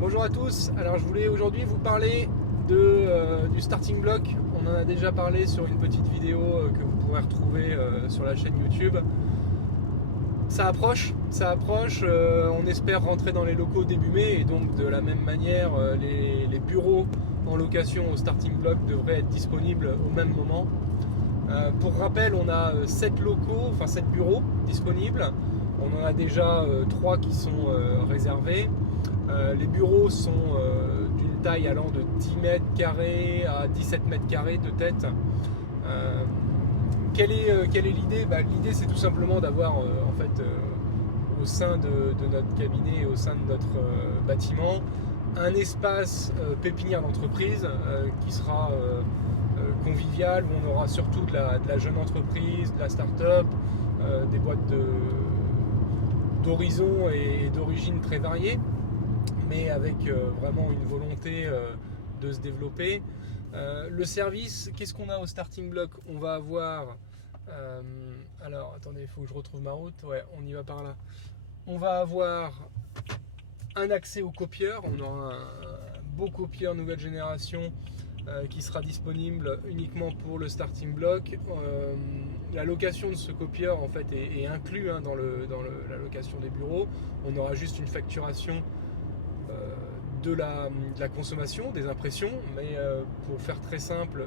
Bonjour à tous, alors je voulais aujourd'hui vous parler du starting block. On en a déjà parlé sur une petite vidéo que vous pourrez retrouver sur la chaîne YouTube. Ça approche, on espère rentrer dans les locaux début mai et donc de la même manière les bureaux en location au starting block devraient être disponibles au même moment. Pour rappel, on a 7 locaux, enfin 7 bureaux disponibles. On en a déjà 3 qui sont réservés. Les bureaux sont d'une taille allant de 10 mètres carrés à 17 mètres carrés de tête. Quelle est l'idée ? L'idée, c'est tout simplement d'avoir au sein de notre cabinet, au sein de notre bâtiment, un espace pépinière d'entreprise qui sera convivial, où on aura surtout de la jeune entreprise, de la start-up, des boîtes d'horizons et d'origines très variées, mais avec vraiment une volonté de se développer. Le service, qu'est-ce qu'on a au starting block ? On va avoir... alors, attendez, il faut que je retrouve ma route. Ouais, on y va par là. On va avoir un accès au copieur. On aura un beau copieur nouvelle génération qui sera disponible uniquement pour le starting block. La location de ce copieur en fait est inclus dans la location des bureaux. On aura juste une facturation de la consommation, des impressions, mais pour faire très simple,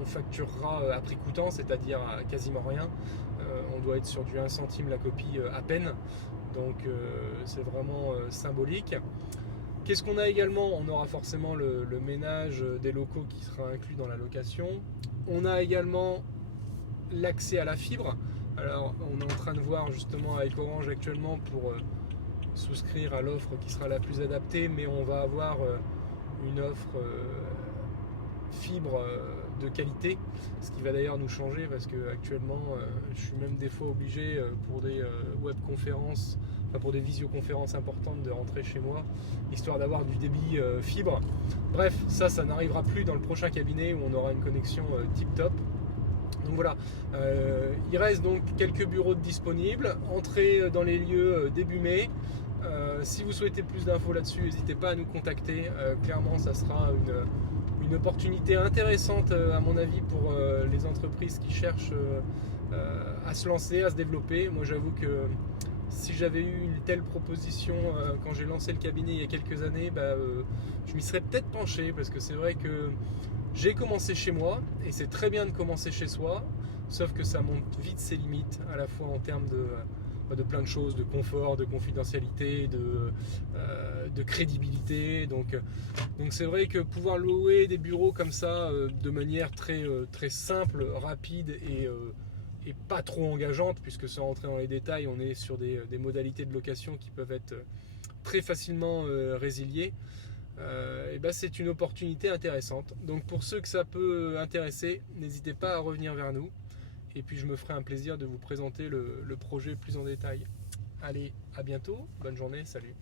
on facturera à prix coûtant, c'est-à-dire à quasiment rien. On doit être sur du 1 centime la copie à peine, donc c'est vraiment symbolique. Qu'est-ce qu'on a également ? On aura forcément le ménage des locaux qui sera inclus dans la location. On a également l'accès à la fibre. Alors on est en train de voir justement avec Orange actuellement pour souscrire à l'offre qui sera la plus adaptée, mais on va avoir une offre fibre de qualité, ce qui va d'ailleurs nous changer parce que actuellement je suis même des fois obligé pour des webconférences, pour des visioconférences importantes de rentrer chez moi histoire d'avoir du débit fibre. Bref, ça n'arrivera plus dans le prochain cabinet où on aura une connexion tip top. Donc voilà, il reste donc quelques bureaux disponibles. Entrez dans les lieux début mai. Si vous souhaitez plus d'infos là-dessus, n'hésitez pas à nous contacter. Clairement, ça sera une opportunité intéressante à mon avis pour les entreprises qui cherchent à se lancer, à se développer. Moi, j'avoue que si j'avais eu une telle proposition quand j'ai lancé le cabinet il y a quelques années, je m'y serais peut-être penché parce que c'est vrai que j'ai commencé chez moi et c'est très bien de commencer chez soi, sauf que ça monte vite ses limites, à la fois en termes de plein de choses, de confort, de confidentialité, de crédibilité. Donc c'est vrai que pouvoir louer des bureaux comme ça de manière très, très simple, rapide et pas trop engageante, puisque sans rentrer dans les détails, on est sur des modalités de location qui peuvent être très facilement résiliées. C'est une opportunité intéressante. Donc pour ceux que ça peut intéresser, n'hésitez pas à revenir vers nous. Et puis je me ferai un plaisir de vous présenter le projet plus en détail. Allez, à bientôt, bonne journée, salut.